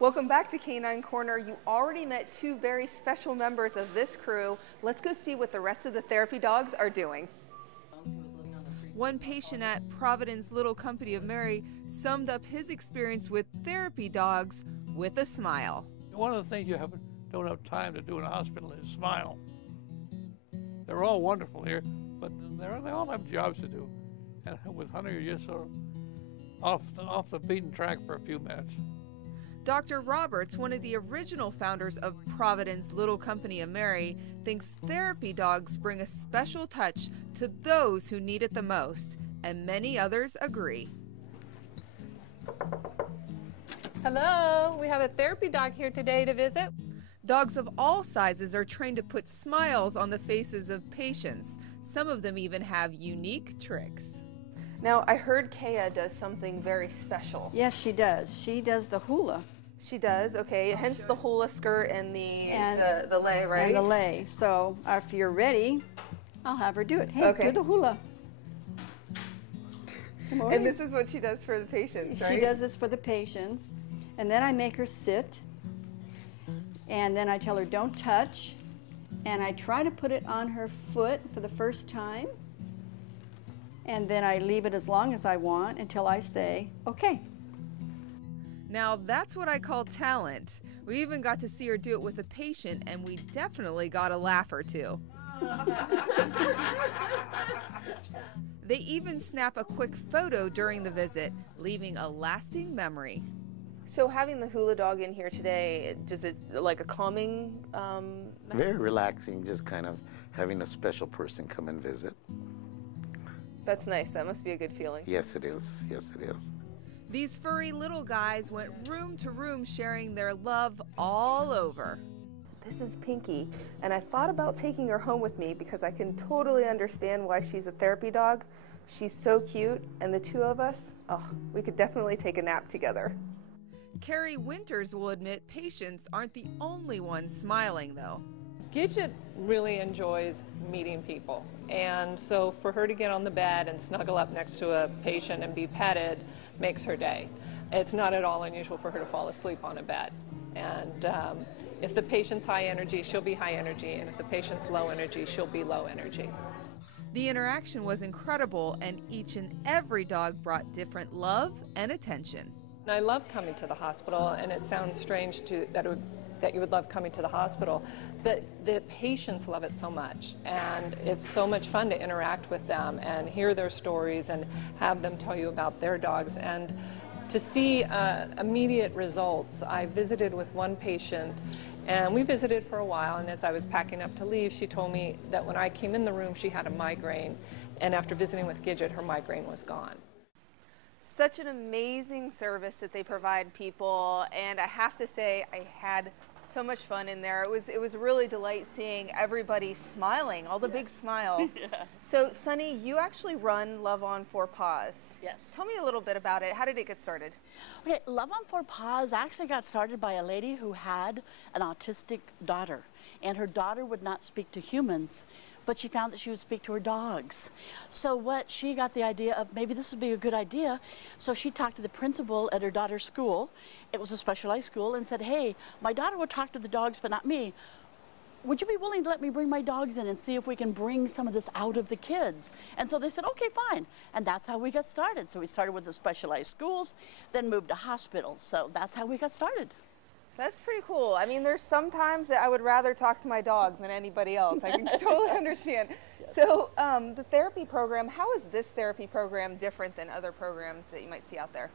Welcome back to Canine Corner. You already met two very special members of this crew. Let's go see what the rest of the therapy dogs are doing. One patient at Providence Little Company of Mary summed up his experience with therapy dogs with a smile. One of the things you don't have time to do in a hospital is smile. They're all wonderful here, but they all have jobs to do. And with Hunter, you're just sort of off the beaten track for a few minutes. Dr. Roberts, one of the original founders of Providence Little Company of Mary, thinks therapy dogs bring a special touch to those who need it the most, and many others agree. Hello, we have a therapy dog here today to visit. Dogs of all sizes are trained to put smiles on the faces of patients. Some of them even have unique tricks. Now, I heard Kea does something very special. Yes, she does. She does the hula. She does, okay, hence the hula skirt and the lei, right? And the lei. So if you're ready, I'll have her do it. Hey, okay. Do the hula. And this is what she does for the patients, right? She does this for the patients. And then I make her sit. And then I tell her don't touch. And I try to put it on her foot for the first time. And then I leave it as long as I want until I say, okay. Now that's what I call talent. We even got to see her do it with a patient, and we definitely got a laugh or two. They even snap a quick photo during the visit, leaving a lasting memory. So having the hula dog in here today, does it like a calming? Very relaxing, just kind of having a special person come and visit. That's nice. That must be a good feeling. Yes, it is. Yes, it is. These furry little guys went room to room sharing their love all over. This is Pinky, and I thought about taking her home with me because I can totally understand why she's a therapy dog. She's so cute, and the two of us, oh, we could definitely take a nap together. Carrie Winters will admit patients aren't the only ones smiling, though. Gidget really enjoys meeting people, and so for her to get on the bed and snuggle up next to a patient and be petted makes her day. It's not at all unusual for her to fall asleep on a bed. And if the patient's high energy, she'll be high energy, and if the patient's low energy, she'll be low energy. The interaction was incredible, and each and every dog brought different love and attention. And I love coming to the hospital, and it sounds strange that you would love coming to the hospital, but the patients love it so much, and it's so much fun to interact with them and hear their stories and have them tell you about their dogs. And to see immediate results, I visited with one patient, and we visited for a while, and as I was packing up to leave, she told me that when I came in the room, she had a migraine, and after visiting with Gidget, her migraine was gone. Such an amazing service that they provide people, and I have to say I had so much fun in there. It was really a delight seeing everybody smiling, all the big smiles. Yeah. So Sunny, you actually run Love on 4 Paws. Yes. Tell me a little bit about it. How did it get started? Okay, Love on 4 Paws actually got started by a lady who had an autistic daughter, and her daughter would not speak to humans, but she found that she would speak to her dogs. So what she got the idea of, maybe this would be a good idea, so she talked to the principal at her daughter's school. It was a specialized school, and said, hey, my daughter will talk to the dogs, but not me. Would you be willing to let me bring my dogs in and see if we can bring some of this out of the kids? And so they said, okay, fine. And that's how we got started. So we started with the specialized schools, then moved to hospitals. So that's how we got started. That's pretty cool. I mean, there's some times that I would rather talk to my dog than anybody else. I can totally understand. Yes. So the therapy program, how is this therapy program different than other programs that you might see out there?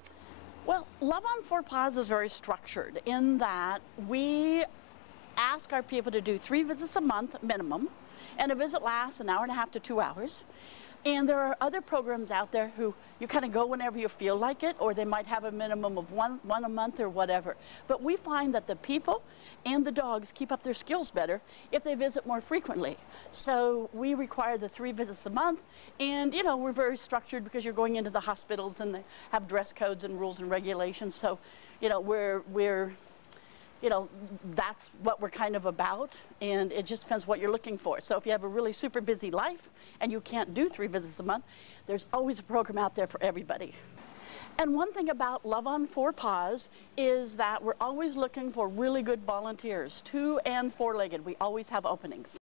Well, Love on 4 Paws is very structured in that we ask our people to do 3 visits a month minimum, and a visit lasts an hour and a half to 2 hours. And there are other programs out there who you kind of go whenever you feel like it, or they might have a minimum of one a month or whatever. But we find that the people and the dogs keep up their skills better if they visit more frequently. So we require the 3 visits a month, and you know, we're very structured because you're going into the hospitals and they have dress codes and rules and regulations. So, you know, you know, that's what we're kind of about, and it just depends what you're looking for. So if you have a really super busy life and you can't do 3 visits a month, there's always a program out there for everybody. And one thing about Love on 4 Paws is that we're always looking for really good volunteers, 2- and 4-legged. We always have openings.